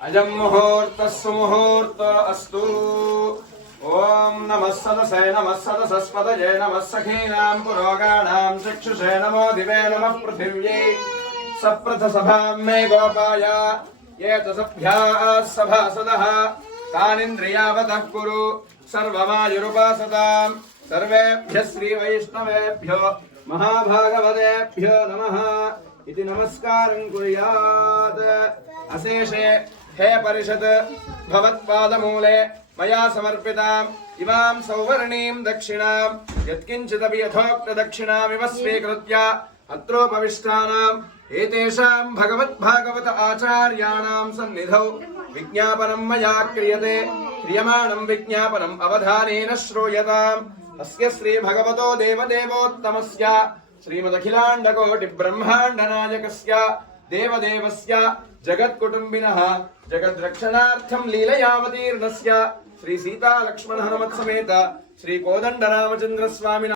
अयं मुहूर्तः सुमुहूर्त अस्तु। ओम नमः सदसस्पतये नमः सखीनां पुरोगाणां चक्षुषे नमो दिवे नमः पृथिव्यै सप्रथसभां मे गोपाय ये च सभ्याः सभासदः तानिन्द्रियावतः कुरु सर्वमायुरुपासतां सर्वेभ्यः श्रीवैष्णवेभ्यो महाभागवतेभ्यो नमः इति नमस्कारं कुर्यात्। अशेषे हे परिषद भवत्पादमूले मया समर्पिताम् इमां सौवर्णीं दक्षिणां यत्किञ्चिदपि यथोक्त दक्षिणामिव स्वीकृत्य अत्रोपविष्टानाम् एतेषां भगवद्भागवत आचार्याणां सन्निधौ विज्ञापनं मया क्रियते। क्रियमाणं विज्ञापनम् अवधानेन श्रूयताम्। अस्य श्री भगवतो देवदेवोत्तमस्य श्रीमदखिलाण्डकोटिब्रह्माण्डनायकस्य देवदेवस्य जगत्कुटुम्बिनः जगद्रक्षणार्थं लीलयावतीर्णस्य श्री सीता लक्ष्मण हनुमत्समेत श्री कोदण्डरामचन्द्रस्वामिनः